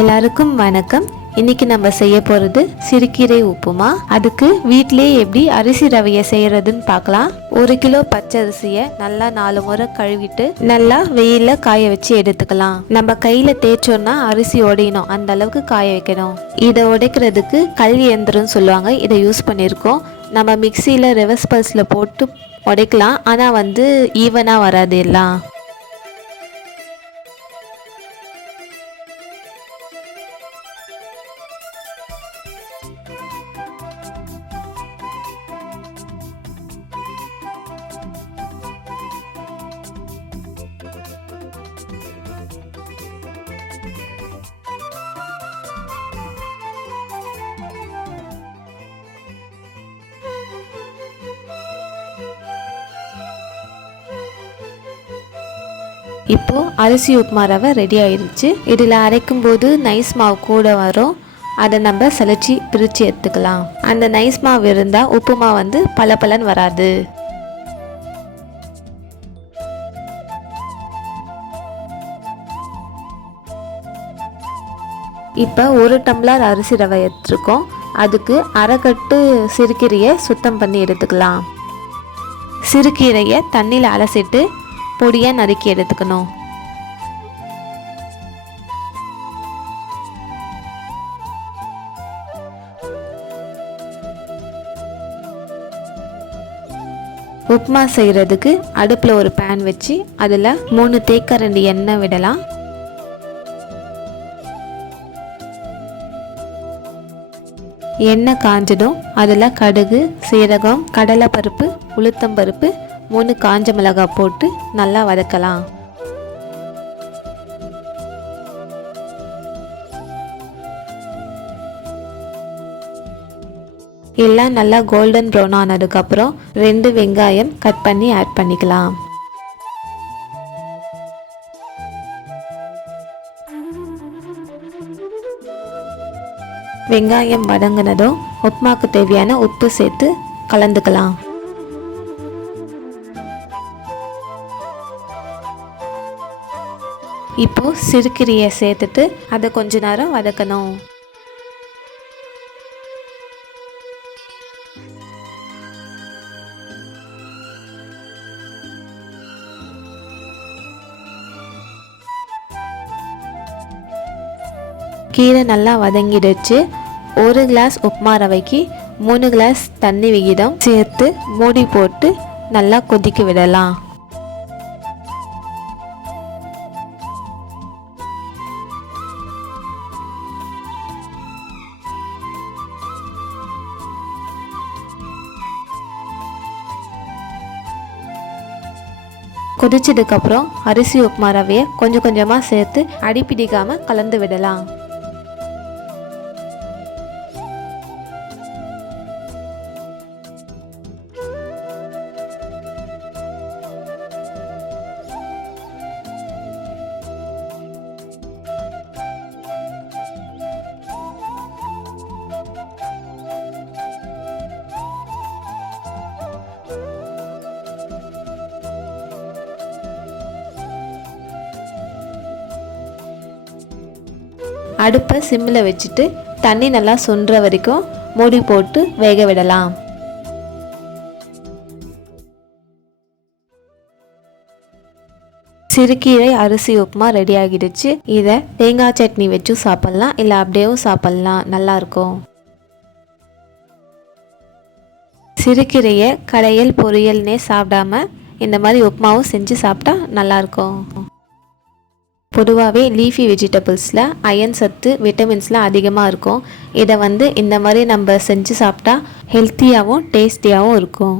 எல்லாருக்கும் வணக்கம். இன்னைக்கு நம்ம செய்ய போகிறது சிறுகீரை உப்புமா. அதுக்கு வீட்டிலேயே எப்படி அரிசி ரவையை செய்கிறதுன்னு பார்க்கலாம். ஒரு கிலோ பச்சை அரிசியை நல்லா நாலு முறை கழுவிட்டு நல்லா வெயிலில் காய வச்சு எடுத்துக்கலாம். நம்ம கையில் தேய்ச்சோன்னா அரிசி உடையணும். அந்த அளவுக்கு காய வைக்கணும். இதை உடைக்கிறதுக்கு கல் இயந்திரம்னு சொல்லுவாங்க. இதை யூஸ் பண்ணியிருக்கோம். நம்ம மிக்சியில் ரிவர்ஸ் பல்ஸில் போட்டு உடைக்கலாம். ஆனால் வந்து ஈவனாக வராது எல்லாம். இப்போ அரிசி உப்புமா ரவை ரெடி ஆயிடுச்சு இதில் அரைக்கும் போது நைஸ் மாவு கூட வரும். அதை நம்ம சலிச்சு பிரித்து எடுத்துக்கலாம். அந்த நைஸ் மாவு இருந்தால் உப்புமா வந்து பல பலன் வராது. இப்போ ஒரு டம்ளர் அரிசி ரவை எடுத்துருக்கோம். அதுக்கு அரைக்கட்டு சிறுகீரையை சுத்தம் பண்ணி எடுத்துக்கலாம். சிறுகீரையை தண்ணியில் அலசிட்டு பொடியாக நறுக்கி எடுத்துக்கணும். உப்புமா செய்கிறதுக்கு அடுப்பில் ஒரு பேன் வச்சு அதில் மூணு தேக்கரண்டி எண்ணெய் விடலாம். எண்ணெய் காஞ்சதும் அதில் கடுகு சீரகம் கடலைப்பருப்பு உளுத்தம்பருப்பு மூணு காஞ்ச மிளகாய் போட்டு நல்லா வதக்கலாம். எல்லாம் நல்லா கோல்டன் ப்ரௌன் ஆனதுக்கப்புறம் ரெண்டு வெங்காயம் கட் பண்ணி ஆட் பண்ணிக்கலாம். வெங்காயம் வதங்கினதும் உப்புமாக்கு தேவையான உப்பு சேர்த்து கலந்துக்கலாம். இப்போ சிறுக்கீரையை சேர்த்துட்டு அதை கொஞ்ச நேரம் வதக்கணும். கீரை நல்லா வதங்கிடுச்சு. ஒரு கிளாஸ் உப்புமா ரவைக்கு மூணு கிளாஸ் தண்ணி விகிதம் சேர்த்து மூடி போட்டு நல்லா கொதிக்க விடலாம். கொதிச்சதுக்கப்புறம் அரிசி உப்புமா ரவையை கொஞ்சம் கொஞ்சமாக சேர்த்து அடிப்பிடிக்காமல் கலந்து விடலாம். அடுப்பை சிம்மில் வச்சுட்டு தண்ணி நல்லா சொன்ற வரைக்கும் மூடி போட்டு வேக விடலாம். சிறுகீரை அரிசி உப்புமா ரெடி ஆகிடுச்சு. இதை தேங்காய் சட்னி வச்சும் சாப்பிட்லாம். இல்லை அப்படியேவும் சாப்பிட்லாம். நல்லாயிருக்கும் சிறுகீரையை கடையல் பொரியல்னே சாப்பிடாம இந்த மாதிரி உப்புமாவும் செஞ்சு சாப்பிட்டா நல்லாயிருக்கும் பொதுவாகவே லீஃபி வெஜிடபிள்ஸில் அயன் சத்து விட்டமின்ஸ்லாம் அதிகமாக இருக்கும். இதை வந்து இந்த மாதிரி நம்ம செஞ்சு சாப்பிட்டா ஹெல்த்தியாகவும் டேஸ்டியாகவும் இருக்கும்.